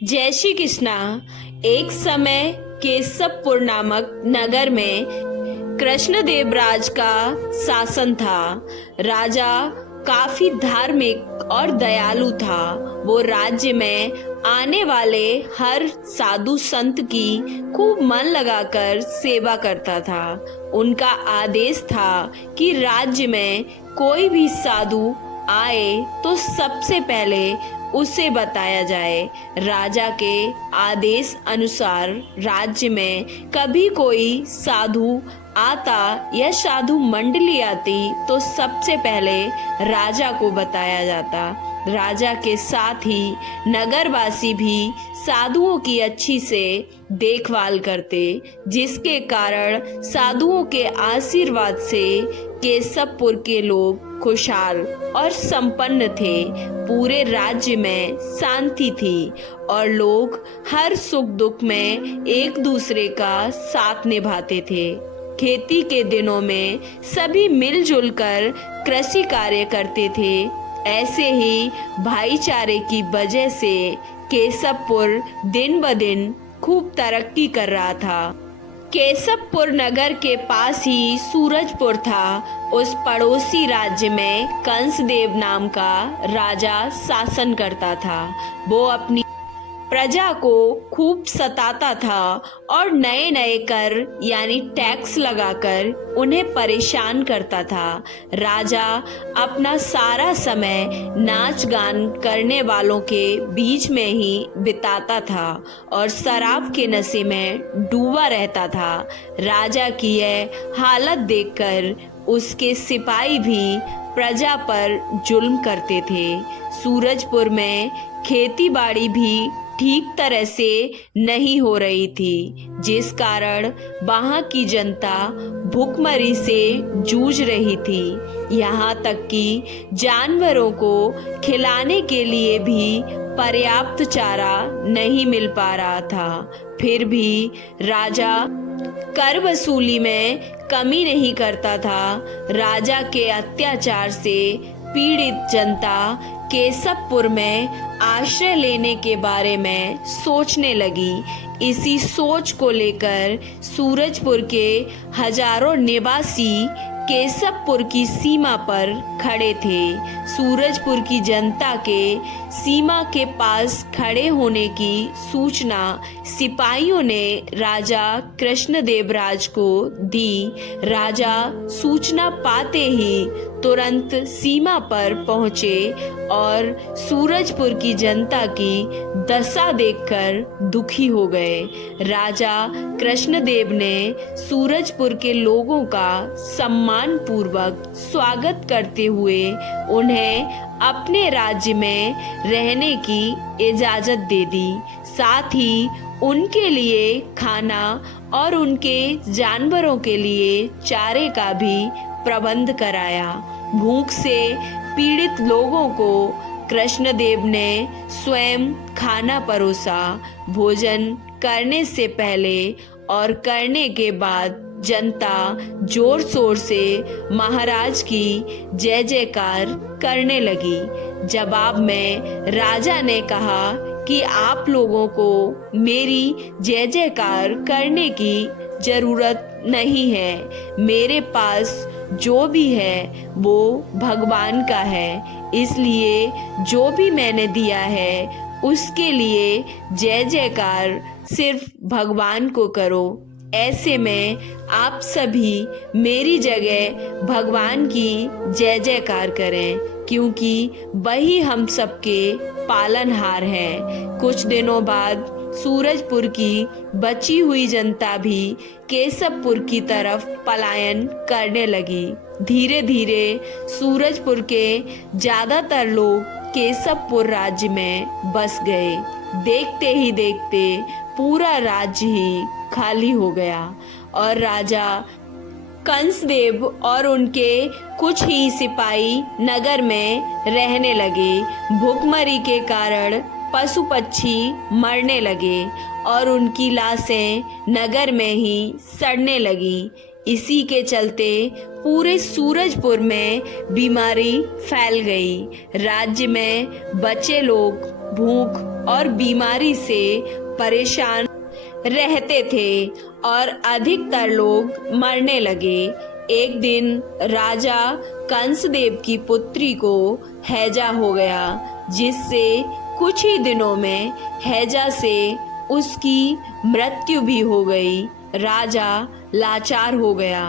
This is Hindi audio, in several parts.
जय श्री कृष्णा। एक समय केशवपुर नामक नगर में कृष्णदेवराज का शासन था। राजा काफी धार्मिक और दयालु था। वो राज्य में आने वाले हर साधु संत की खूब मन लगाकर सेवा करता था। उनका आदेश था कि राज्य में कोई भी साधु आए तो सबसे पहले उसे बताया जाए। राजा के आदेश अनुसार राज्य में कभी कोई साधु आता या साधु मंडली आती तो सबसे पहले राजा को बताया जाता। राजा के साथ ही नगरवासी भी साधुओं की अच्छी से देखभाल करते, जिसके कारण साधुओं के आशीर्वाद से केशवपुर के लोग खुशहाल और संपन्न थे। पूरे राज्य में शांति थी और लोग हर सुख दुख में एक दूसरे का साथ निभाते थे। खेती के दिनों में सभी मिलजुल कर कृषि कार्य करते थे। ऐसे ही भाईचारे की वजह से केशवपुर दिन ब दिन खूब तरक्की कर रहा था। केशवपुर नगर के पास ही सूरजपुर था। उस पड़ोसी राज्य में कंसदेव नाम का राजा शासन करता था। वो अपनी प्रजा को खूब सताता था और नए नए कर यानी टैक्स लगाकर उन्हें परेशान करता था। राजा अपना सारा समय नाच गान करने वालों के बीच में ही बिताता था और शराब के नशे में डूबा रहता था। राजा की यह हालत देखकर उसके सिपाही भी प्रजा पर जुल्म करते थे। सूरजपुर में खेती बाड़ी भी ठीक तरह से नहीं हो रही थी, जिस कारण वहां की जनता भूखमरी से जूझ रही थी। यहाँ तक कि जानवरों को खिलाने के लिए भी पर्याप्त चारा नहीं मिल पा रहा था। फिर भी राजा कर वसूली में कमी नहीं करता था। राजा के अत्याचार से पीड़ित जनता केशवपुर में आश्रय लेने के बारे में सोचने लगी। इसी सोच को लेकर सूरजपुर के हजारों निवासी केशवपुर की सीमा पर खड़े थे। सूरजपुर की जनता के सीमा के पास खड़े होने की सूचना सिपाहियों ने राजा कृष्णदेवराज को दी। राजा सूचना पाते ही तुरंत सीमा पर पहुंचे और सूरजपुर की जनता की दशा देखकर दुखी हो गए। राजा कृष्णदेव ने सूरजपुर के लोगों का सम्मान पूर्वक स्वागत करते हुए उन्हें अपने राज्य में रहने की इजाजत दे दी। साथ ही उनके लिए खाना और उनके जानवरों के लिए चारे का भी प्रबंध कराया। भूख से पीड़ित लोगों को कृष्णदेव ने स्वयं खाना परोसा। भोजन करने से पहले और करने के बाद जनता जोर शोर से महाराज की जय जयकार करने लगी। जवाब में राजा ने कहा कि आप लोगों को मेरी जय जयकार करने की जरूरत नहीं है। मेरे पास जो भी है वो भगवान का है, इसलिए जो भी मैंने दिया है उसके लिए जय जयकार सिर्फ भगवान को करो। ऐसे में आप सभी मेरी जगह भगवान की जय जयकार करें, क्योंकि वही हम सबके पालनहार हैं। कुछ दिनों बाद सूरजपुर की बची हुई जनता भी केशवपुर की तरफ पलायन करने लगी। धीरे धीरे सूरजपुर के ज्यादातर लोग केशवपुर राज्य में बस गए। देखते ही देखते पूरा राज्य ही खाली हो गया और राजा कंसदेव और उनके कुछ ही सिपाही नगर में रहने लगे। भूखमरी के कारण पशु पक्षी मरने लगे और उनकी लाशें नगर में ही सड़ने लगी। इसी के चलते पूरे सूरजपुर में बीमारी फैल गई। राज्य में बचे लोग भूख और बीमारी से परेशान रहते थे और अधिकतर लोग मरने लगे। एक दिन राजा कंसदेव की पुत्री को हैजा हो गया, जिससे कुछ ही दिनों में हैजा से उसकी मृत्यु भी हो गई। राजा लाचार हो गया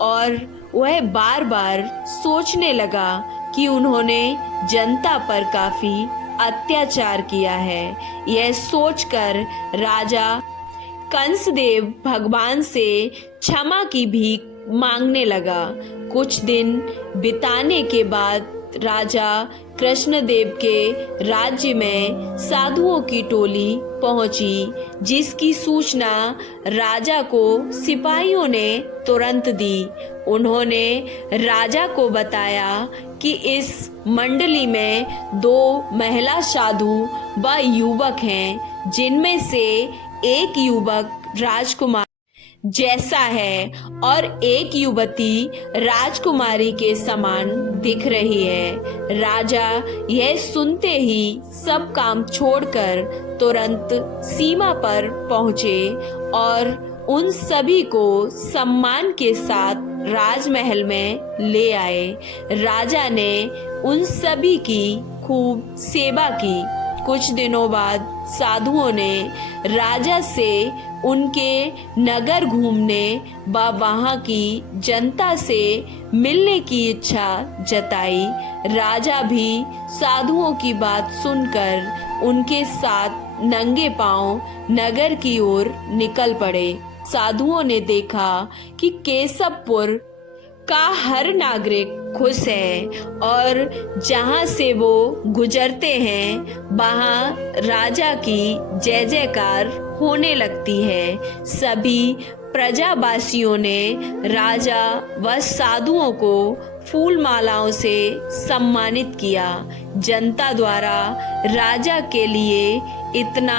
और वह बार बार सोचने लगा कि उन्होंने जनता पर काफी अत्याचार किया है। यह सोचकर राजा कंसदेव भगवान से क्षमा की भीख मांगने लगा। कुछ दिन बिताने के बाद राजा कृष्णदेव के राज्य में साधुओं की टोली पहुंची, जिसकी सूचना राजा को सिपाहियों ने तुरंत दी। उन्होंने राजा को बताया कि इस मंडली में 2 महिला साधु व युवक हैं, जिनमें से एक युवक राजकुमार जैसा है और एक युवती राजकुमारी के समान दिख रही है। राजा यह सुनते ही सब काम छोड़कर तुरंत सीमा पर पहुंचे और उन सभी को सम्मान के साथ राजमहल में ले आए। राजा ने उन सभी की खूब सेवा की। कुछ दिनों बाद साधुओं ने राजा से उनके नगर घूमने व वहां की जनता से मिलने की इच्छा जताई। राजा भी साधुओं की बात सुनकर उनके साथ नंगे पांव नगर की ओर निकल पड़े। साधुओं ने देखा कि केशवपुर का हर नागरिक खुश है और जहां से वो गुजरते हैं वहां राजा की जय जयकार होने लगती है। सभी प्रजावासियों ने राजा व साधुओं को फूल मालाओं से सम्मानित किया। जनता द्वारा राजा के लिए इतना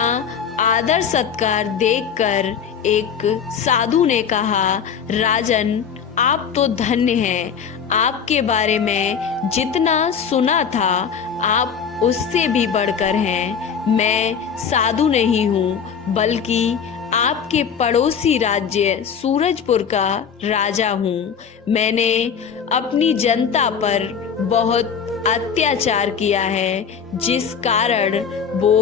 आदर सत्कार देखकर एक साधु ने कहा, राजन, आप तो धन्य हैं। आपके बारे में जितना सुना था आप उससे भी बढ़कर हैं। मैं साधु नहीं हूँ, बल्कि आपके पड़ोसी राज्य सूरजपुर का राजा हूँ। मैंने अपनी जनता पर बहुत अत्याचार किया है, जिस कारण वो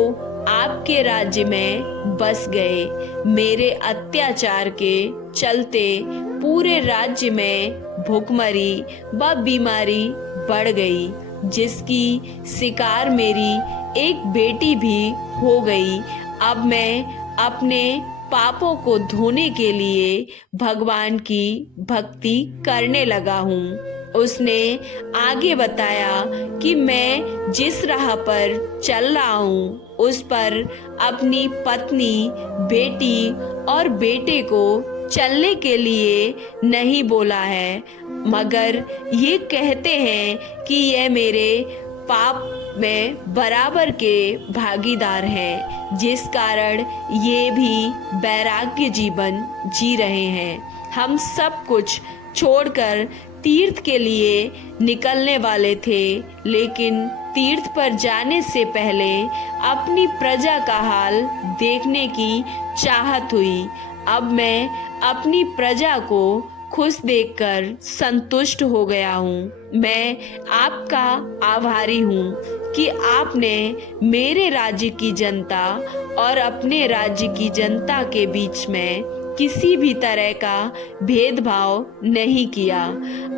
आपके राज्य में बस गए। मेरे अत्याचार के चलते पूरे राज्य में भूखमरी व बीमारी बढ़ गई, जिसकी शिकार मेरी एक बेटी भी हो गई। अब मैं अपने पापों को धोने के लिए भगवान की भक्ति करने लगा हूँ। उसने आगे बताया कि मैं जिस राह पर चल रहा हूँ उस पर अपनी पत्नी, बेटी और बेटे को चलने के लिए नहीं बोला है, मगर ये कहते हैं कि यह मेरे पाप में बराबर के भागीदार हैं, जिस कारण ये भी वैराग्य जीवन जी रहे हैं। हम सब कुछ छोड़कर तीर्थ के लिए निकलने वाले थे, लेकिन तीर्थ पर जाने से पहले अपनी प्रजा का हाल देखने की चाहत हुई। अब मैं अपनी प्रजा को खुश देखकर संतुष्ट हो गया हूँ। मैं आपका आभारी हूँ कि आपने मेरे राज्य की जनता और अपने राज्य की जनता के बीच में किसी भी तरह का भेदभाव नहीं किया।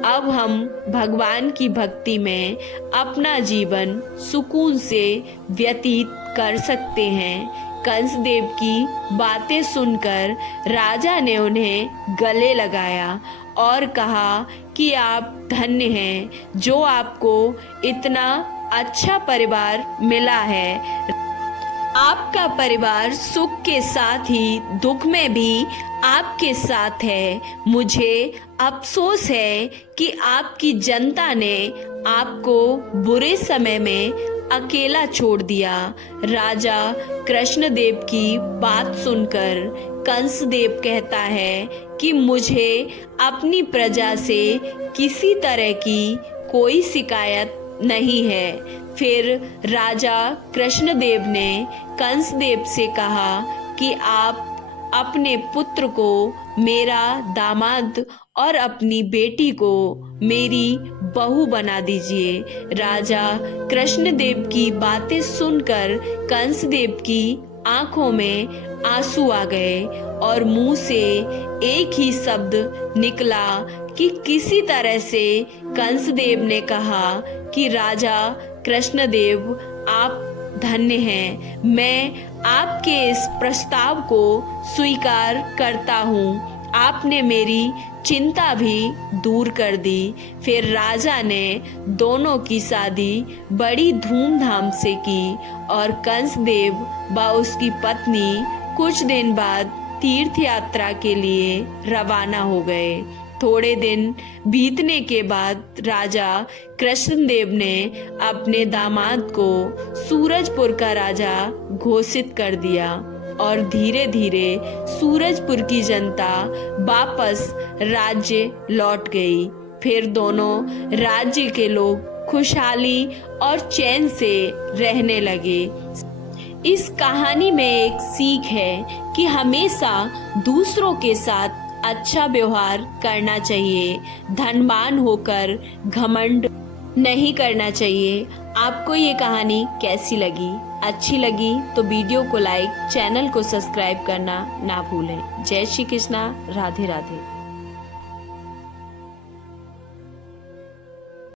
अब हम भगवान की भक्ति में अपना जीवन सुकून से व्यतीत कर सकते हैं। कंसदेव की बातें सुनकर राजा ने उन्हें गले लगाया और कहा कि आप धन्य हैं, जो आपको इतना अच्छा परिवार मिला है। आपका परिवार सुख के साथ ही दुख में भी आपके साथ है। मुझे अफसोस है कि आपकी जनता ने आपको बुरे समय में अकेला छोड़ दिया। राजा कृष्णदेव की बात सुनकर कंसदेव कहता है कि मुझे अपनी प्रजा से किसी तरह की कोई शिकायत नहीं है। फिर राजा कृष्णदेव ने कंसदेव से कहा कि आप अपने पुत्र को मेरा दामाद और अपनी बेटी को मेरी बहू बना दीजिए। राजा कृष्णदेव की बातें सुनकर कंसदेव की आंखों में आंसू आ गए और मुंह से एक ही शब्द निकला कि किसी तरह से कंसदेव ने कहा कि राजा कृष्णदेव, आप धन्य हैं। मैं आपके इस प्रस्ताव को स्वीकार करता हूँ। आपने मेरी चिंता भी दूर कर दी। फिर राजा ने दोनों की शादी बड़ी धूमधाम से की और कंसदेव व उसकी पत्नी कुछ दिन बाद तीर्थ यात्रा के लिए रवाना हो गए। थोड़े दिन बीतने के बाद राजा कृष्णदेव ने अपने दामाद को सूरजपुर का राजा घोषित कर दिया और धीरे धीरे सूरजपुर की जनता वापस राज्य लौट गई। फिर दोनों राज्य के लोग खुशहाली और चैन से रहने लगे। इस कहानी में एक सीख है कि हमेशा दूसरों के साथ अच्छा व्यवहार करना चाहिए। धनवान होकर घमंड नहीं करना चाहिए। आपको ये कहानी कैसी लगी? अच्छी लगी तो वीडियो को लाइक, चैनल को सब्सक्राइब करना ना भूलें। जय श्री कृष्णा, राधे राधे।